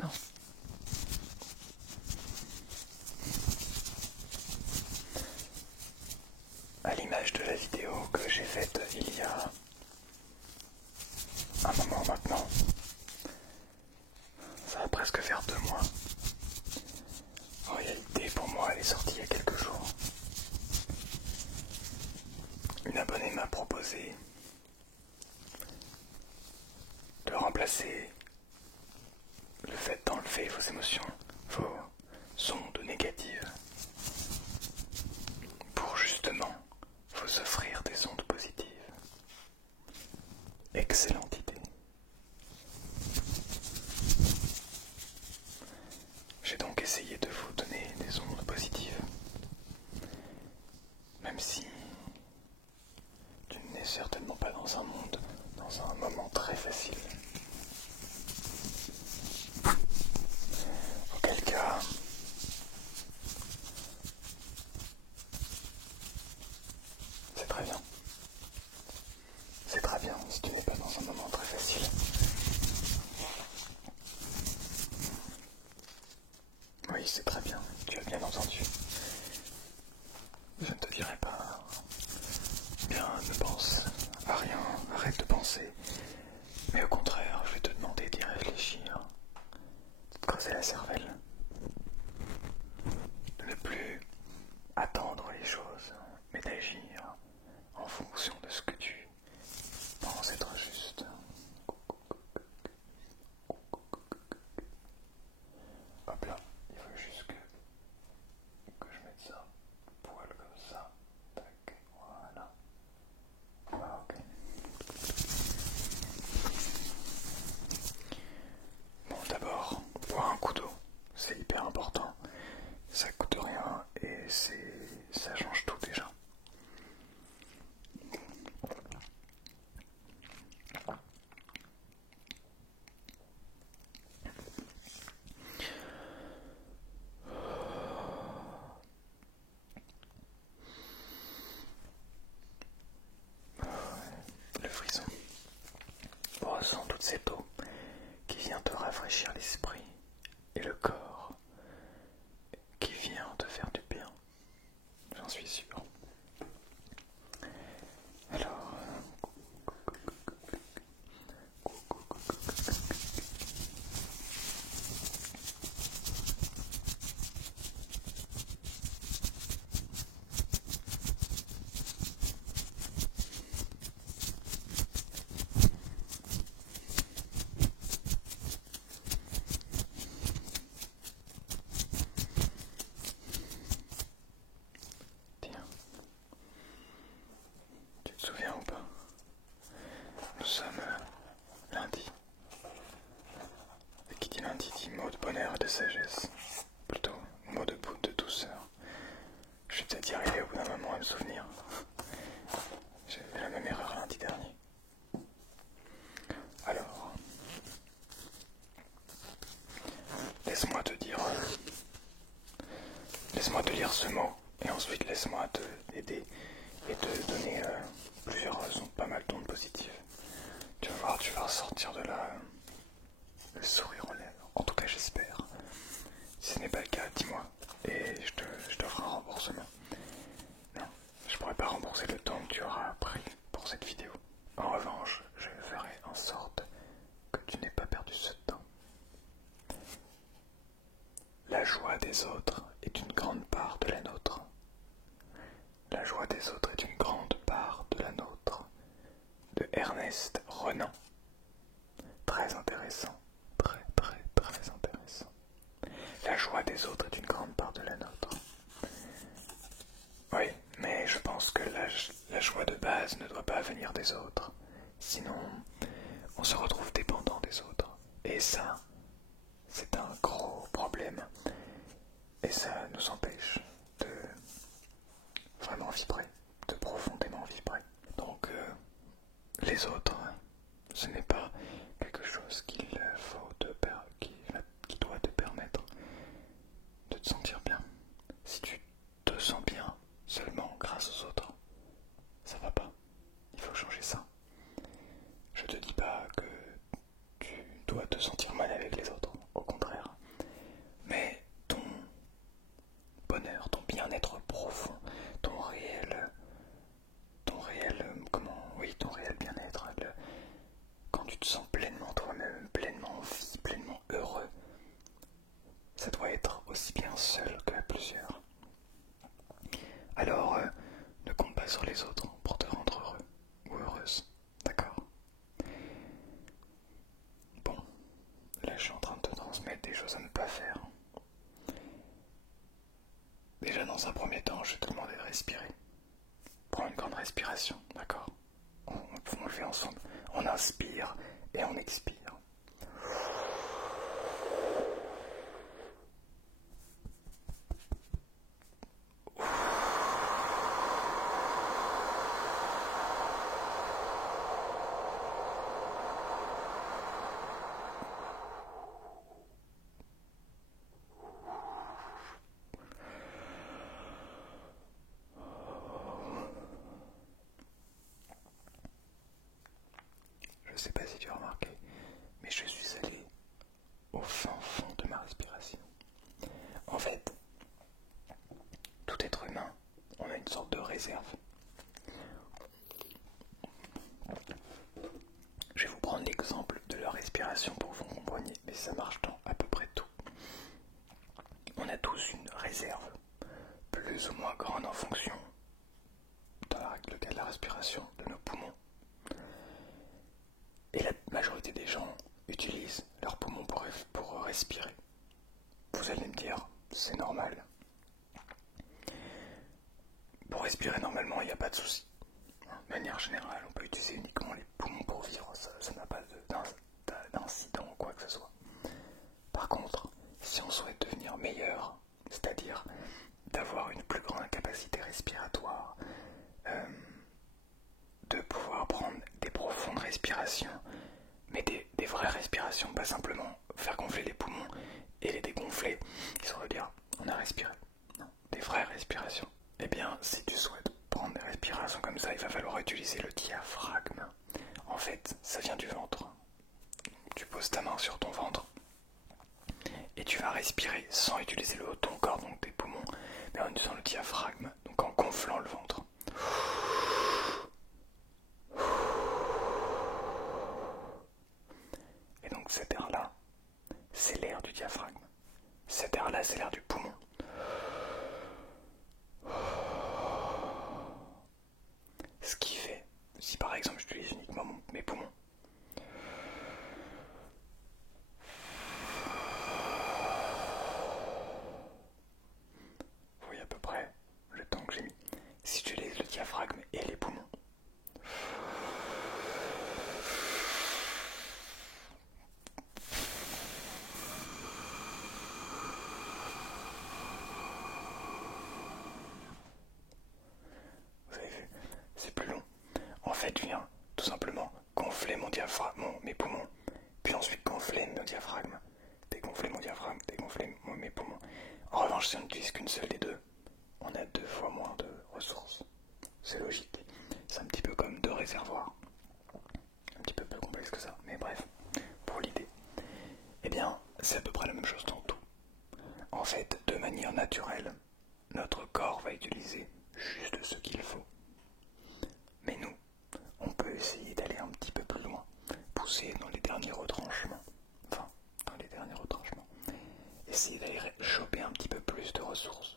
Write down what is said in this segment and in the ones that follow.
Non. À l'image de la vidéo que j'ai faite il y a un moment maintenant, ça va presque faire 2 mois. En réalité, pour moi, elle est sortie il y a quelques jours. Une abonnée m'a proposé de remplacer le fait d'enlever vos émotions, vos ondes négatives, pour justement vous offrir des ondes positives. Excellente idée. J'ai donc essayé de vous donner des ondes positives, même si tu n'es certainement pas dans un moment très facile. Auquel cas, c'est très bien. C'est très bien si tu n'es pas dans un moment très facile. Oui, c'est très bien, tu as bien entendu. Je ne te dirai pas, bien, ne pense à rien, arrête de penser. Mais au contraire, je vais te demander d'y réfléchir, de te creuser la cervelle, de ne plus attendre les choses, mais d'agir en fonction de ce que tu penses être juste. Hop là, il faut juste que je mette ça, poil comme ça, tac, voilà. Ah, ok. Bon, d'abord, boire un coup d'eau, c'est hyper important. Ça coûte rien et ça change tout déjà. Le frisson. Ressens toute cette eau qui vient te rafraîchir l'esprit et le corps, qui vient te faire du bien. J'en suis sûr. Alors, tiens, tu te souviens ou pas? Nous sommes lundi. Et qui dit lundi dit mot de bonheur et de sagesse. Plutôt mot de douceur. Je vais peut-être y arriver au bout d'un moment à me souvenir. J'ai fait la même erreur lundi dernier. Alors, laisse-moi te dire, laisse-moi te lire ce mot et ensuite laisse-moi te aider et te donner pas mal d'ondes positives. Tu vas voir, tu vas ressortir de là le sourire aux lèvres. En tout cas, j'espère. Si ce n'est pas le cas, dis-moi et je te ferai un remboursement. Non, je pourrais pas rembourser le temps que tu auras pris pour cette vidéo. En revanche, je ferai en sorte que tu n'aies pas perdu ce temps. La joie des autres est une grande part de la nôtre. La joie des autres est une grande part de la nôtre. De Ernest Renan. Très intéressant. Très intéressant. La joie des autres est une grande part de la nôtre. Oui, mais je pense que la joie de base ne doit pas venir des autres. Sinon, on se retrouve dépendant des autres. Et ça, c'est un gros problème. Et ça nous empêche de vraiment vibrer, de profondément vibrer. Donc, les autres, ce n'est pas quelque chose qui doit te permettre de te sentir bien. Si tu te sens bien seulement grâce aux autres, ça va pas. Il faut changer ça. Je te dis pas que tu dois te sentir mal avec les autres. Au contraire. aussi bien seul que à plusieurs. Alors, ne compte pas sur les autres pour te rendre heureux ou heureuse, d'accord? Bon, là je suis en train de te transmettre des choses à ne pas faire. Déjà dans un premier temps, je vais te demander de respirer. Prends une grande respiration, d'accord? On le fait ensemble. On inspire et on expire. Je sais pas si tu as remarqué, mais je suis allé au fin fond de ma respiration. En fait, tout être humain, on a une sorte de réserve. Je vais vous prendre l'exemple de la respiration pour que vous compreniez, mais ça marche dans à peu près tout. On a tous une réserve, plus ou moins grande en fonction, dans le cas de la respiration, de nos poumons. Et la majorité des gens utilisent leurs poumons pour respirer. Vous allez me dire, c'est normal. Pour respirer normalement, il n'y a pas de souci. De manière générale, on peut utiliser uniquement les poumons pour vivre, ça n'a pas d'incident ou quoi que ce soit. Par contre, si on souhaite devenir meilleur, c'est-à-dire d'avoir une plus grande capacité respiratoire, de pouvoir prendre des profondes respirations, mais des vraies respirations, pas simplement faire gonfler les poumons et les dégonfler, histoire de dire on a respiré. Non, des vraies respirations. Eh bien, si tu souhaites prendre des respirations comme ça, il va falloir utiliser le diaphragme. En fait, ça vient du ventre. Tu poses ta main sur ton ventre et tu vas respirer sans utiliser le haut de ton corps, donc tes poumons, mais en utilisant le diaphragme, donc en gonflant le ventre. Et donc cet air-là, c'est l'air du diaphragme. Cet air-là, c'est l'air du poumon. Ce qui fait, si par exemple j'utilise uniquement mes poumons, vous voyez à peu près le temps que j'ai mis. Si j'utilise le diaphragme et les poumons, vous avez vu, c'est plus long. En fait, je viens tout simplement gonfler mon diaphragme, mes poumons, puis ensuite gonfler mon diaphragme, dégonfler mon diaphragme, dégonfler mes poumons. En revanche, si on n'utilise qu'une seule des deux, on a 2 fois moins de ressources. C'est logique. C'est un petit peu comme 2 réservoirs. Un petit peu plus complexe que ça, mais bref, pour l'idée. Eh bien, c'est à peu près la même chose dans tout. En fait, de manière naturelle, notre corps va utiliser juste ce qu'il faut. Mais nous, on peut essayer d'aller un petit peu plus loin, pousser dans les derniers retranchements. Enfin, dans les derniers retranchements. Essayer d'aller choper un petit peu plus de ressources.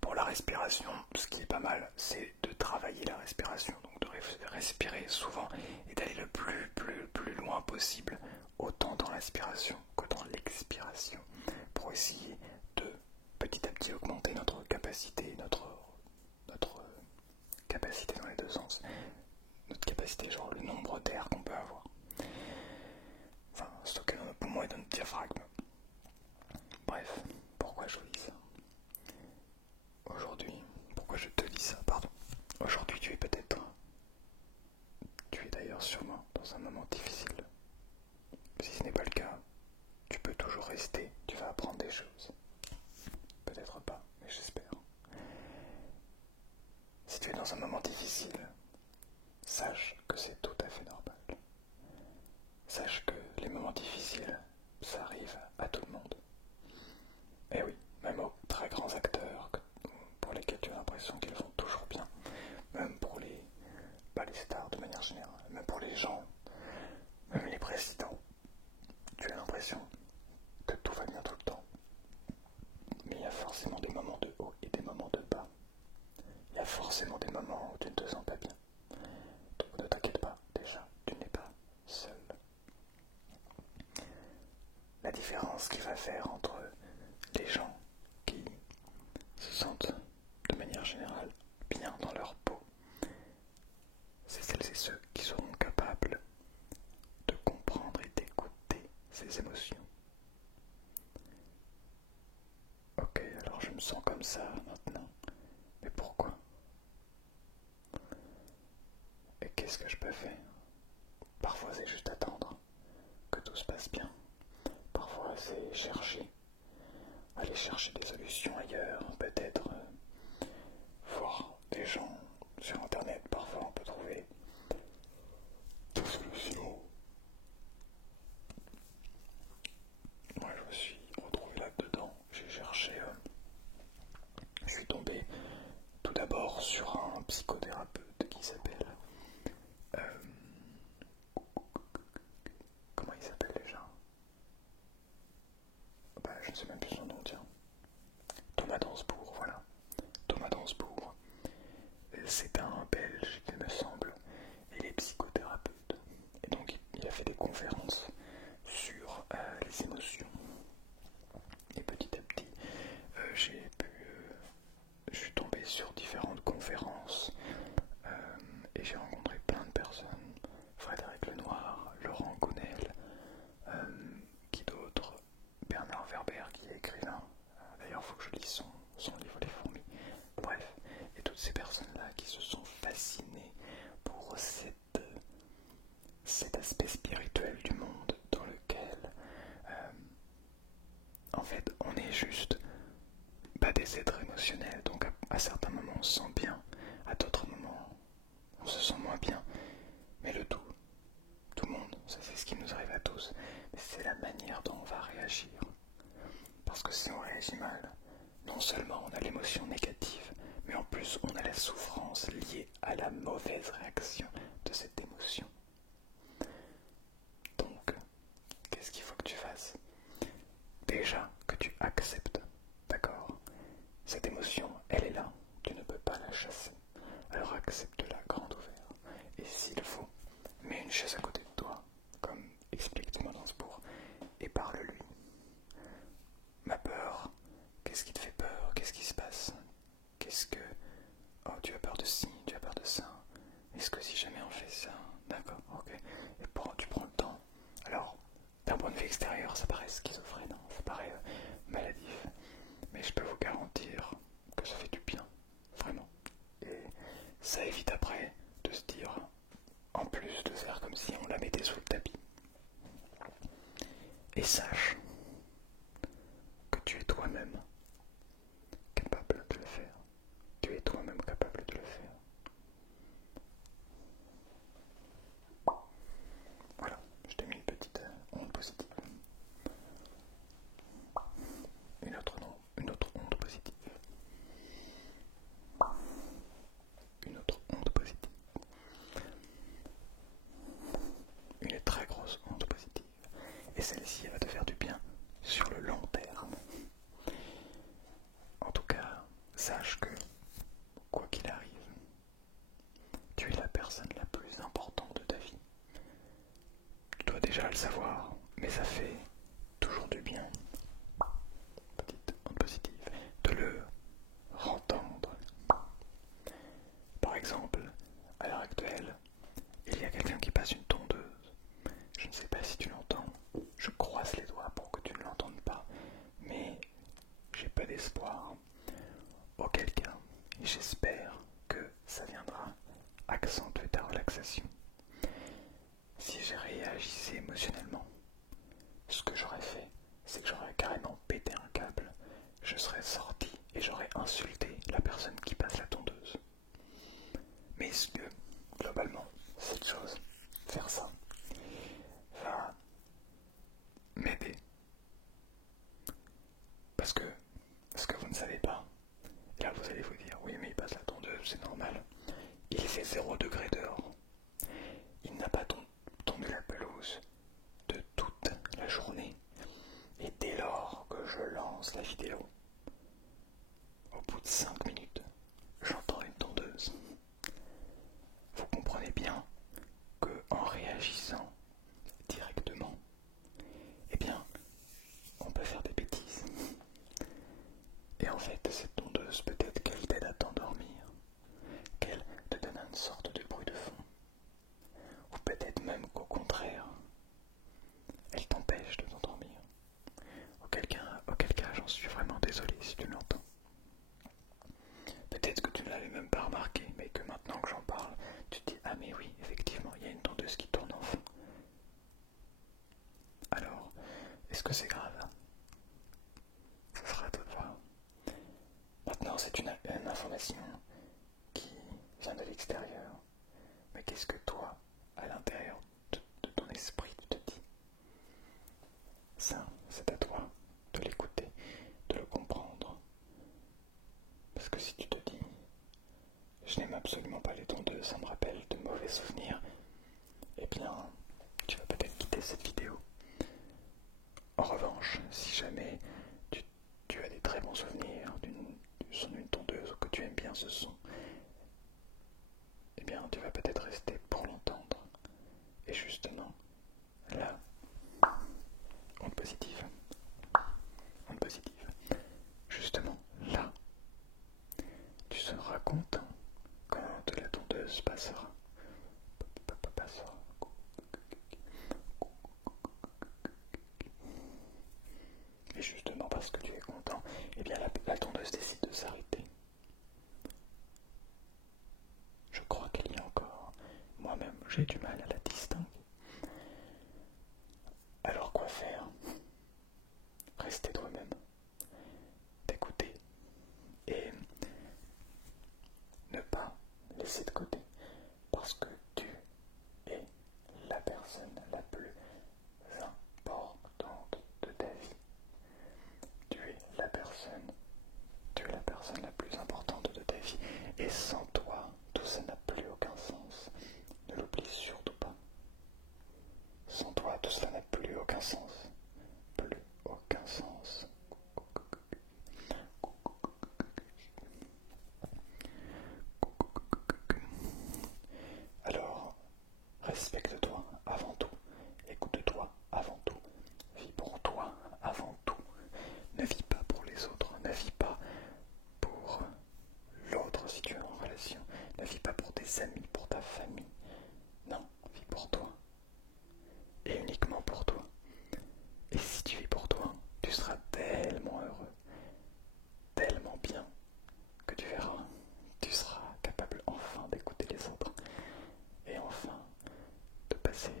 Pour la respiration, ce qui est pas mal, c'est de travailler la respiration, donc de respirer souvent et d'aller le plus loin possible, autant dans l'inspiration que dans l'expiration, pour essayer de petit à petit augmenter notre capacité, notre capacité dans les deux sens, notre capacité, genre le nombre d'air qu'on peut avoir, enfin stocké dans nos poumons et dans notre diaphragme. Bref, pourquoi je vous dis ça? Aujourd'hui, pourquoi je te dis ça, pardon. Aujourd'hui, tu es d'ailleurs sûrement dans un moment difficile. Si ce n'est pas le cas, tu peux toujours rester, tu vas apprendre des choses. Peut-être pas, mais j'espère. Si tu es dans un moment difficile, sache que c'est tout à fait normal. Sache que les moments difficiles, ça arrive à tout le monde. Et oui, même aux très grands acteurs pour lesquels tu as l'impression qu'ils vont toujours bien, même pour les stars de manière générale, même pour les gens, même les présidents, tu as l'impression que tout va bien tout le temps. la différence qu'il va faire entre les gens qui se sentent de manière générale bien dans leur peau, c'est celles et ceux qui seront capables de comprendre et d'écouter ces émotions. Ok, alors je me sens comme ça maintenant. Mais pourquoi? Et qu'est-ce que je peux faire? Parfois c'est juste attendre que tout se passe bien. Parfois c'est aller chercher des solutions ailleurs, peut-être voir des gens sur internet. Parfois on peut trouver des solutions. Moi je me suis retrouvé là-dedans. J'ai cherché, je suis tombé tout d'abord sur un psychothérapeute qui s'appelle comment il s'appelle déjà? Je ne sais même plus son nom, tiens. Thomas Dansbourg, voilà. Thomas Dansbourg. C'est un Belge, il me semble. Il est psychothérapeute. Et donc il a fait des conférences sur les émotions. Et petit à petit, je suis tombé sur différentes conférences et j'ai rencontré plein de personnes. Frédéric Lenoir, Laurent Gounel, qui d'autre? Bernard Werber, qui est écrivain. D'ailleurs, il faut que je lise son livre Les Fourmis. Bref, et toutes ces personnes-là qui se sont fascinées pour cet aspect spirituel du monde dans lequel, en fait, on est juste des êtres émotionnels. Donc à certains moments, on se sent bien, à d'autres moments, on se sent moins bien. Mais tout le monde, ça c'est ce qui nous arrive à tous, mais c'est la manière dont on va réagir. Parce que si on réagit mal, non seulement on a l'émotion négative, mais en plus on a la souffrance liée à la mauvaise réaction de cette émotion. Donc, qu'est-ce qu'il faut que tu fasses? Déjà, que tu acceptes, d'accord? Cette émotion, elle est là, tu ne peux pas la chasser. Alors accepte-la grande ouverte. Et s'il faut, mets une chaise à côté de toi, comme explique Thomas Dansbourg, et parle-lui. Ma peur, qu'est-ce qui te fait peur? Qu'est-ce qui se passe? Qu'est-ce que... Oh, tu as peur de ci, tu as peur de ça. Est-ce que si jamais on fait ça? D'accord, ok. Et tu prends le temps. Alors, d'un point de vue extérieur, ça paraît schizophrène, hein, ça paraît maladif. Mais je peux vous garantir que ça fait du bien, vraiment. Et ça évite après de se dire, en plus de faire comme si on la mettait sous le tapis. Et sache que tu es toi-même capable de le faire. Tu es toi-même capable de le faire. Voilà, je t'ai mis une petite onde positive. Une autre onde positive. Une autre onde positive. Une très grosse onde positive. Et celle-ci, elle va te faire du bien sur le long terme. En tout cas, sache que, quoi qu'il arrive, tu es la personne la plus importante de ta vie. Tu dois déjà le savoir, mais ça fait toujours du bien, petite onde positive, de le entendre. Par exemple, à l'heure actuelle, il y a quelqu'un qui passe une tondeuse. Je ne sais pas si tu l'entends, je croise les doigts pour que tu ne l'entendes pas, mais j'ai pas d'espoir. Auquel cas, j'espère que ça viendra accentuer ta relaxation. Si j'ai réagi émotionnellement, ce que j'aurais fait, c'est que j'aurais carrément pété un câble, je serais sorti et j'aurais insulté la personne qui passe la tondeuse. Mais est-ce que, globalement, cette chose, faire ça, va m'aider? Parce que, ce que vous ne savez pas, et là vous allez vous dire, oui mais il passe la tondeuse, c'est normal, il fait 0 degré dehors. Il n'a pas tondu la pelouse de toute la journée. Et dès lors que je lance la vidéo, au bout de 5 minutes, j'entends une tondeuse. Vous comprenez bien que en réagissant directement, eh bien, en fait, cette tondeuse, peut-être qu'elle t'aide à t'endormir, qu'elle te donne une sorte de bruit de fond, ou peut-être même qu'au contraire, elle t'empêche de t'endormir. Auquel cas, j'en suis vraiment désolé si tu l'entends. Peut-être que tu ne l'avais même pas remarqué, mais que maintenant que j'en parle, tu te dis ah mais oui, effectivement, il y a une tondeuse qui tourne en fond. Alors, est-ce que c'est grave? Ça sera à toi de voir. Maintenant, c'est une information qui vient de l'extérieur. Mais qu'est-ce que toi, à l'intérieur de ton esprit, tu te dis? Ça, c'est à toi de l'écouter, de le comprendre. Parce que si tu te dis, je n'aime absolument pas les tondeuses, ça me rappelle de mauvais souvenirs, eh bien, tu vas peut-être quitter cette vidéo. En revanche, si jamais tu as des très bons souvenirs du son d'une tondeuse ou que tu aimes bien ce son, eh bien, tu vas peut-être rester pour l'entendre. Et justement, là, onde positive, onde positive. Justement, là, tu seras content quand la tondeuse passera. Et justement parce que tu es content, eh bien la tondeuse décide de s'arrêter. Je crois qu'il y a encore, moi-même j'ai du mal à la distinguer. Alors quoi faire? Rester toi-même, t'écouter et ne pas laisser de côté, parce que tu es la personne la plus importante de ta vie. Tu es la personne la plus importante de ta vie, et sans toi, tout ça n'a plus aucun sens. Ne l'oublie surtout pas. Sans toi, tout cela n'a plus aucun sens. Plus aucun sens. Alors, respecte-toi avant tout. Écoute-toi avant tout. Vis pour toi avant tout. Ne vis pas pour les autres. Ne vis pas pour l'autre si tu es en relation. Ne vis pas pour tes amis, pour ta famille. Non, vis pour toi. Et uniquement pour toi. Et si tu vis pour toi, tu seras tellement heureux, tellement bien, que tu verras, tu seras capable enfin d'écouter les autres. Et enfin, de passer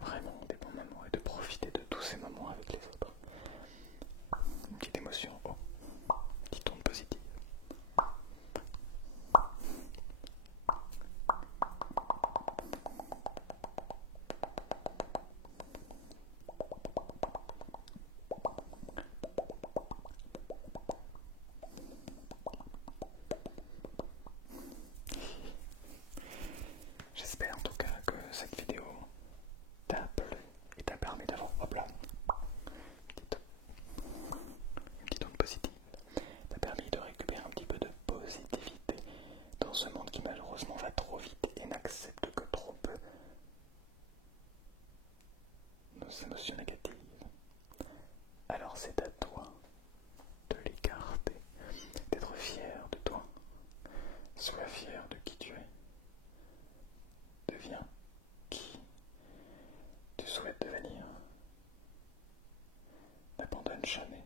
vraiment des bons moments et de profiter de tous ces moments avec les autres. Une petite émotion, oh, une petite onde positive. J'espère en tout cas que cette vidéo t'a plu et t'a permis d'avoir, hop là, une petite onde positive, t'a permis de récupérer un petit peu de positivité dans ce monde qui malheureusement va trop vite et n'accepte que trop peu nos émotions négatives. Alors c'est à toi de l'écarter, d'être fier de toi. Sois fier de qui tu es. Deviens qui tu souhaites devenir. N'abandonne jamais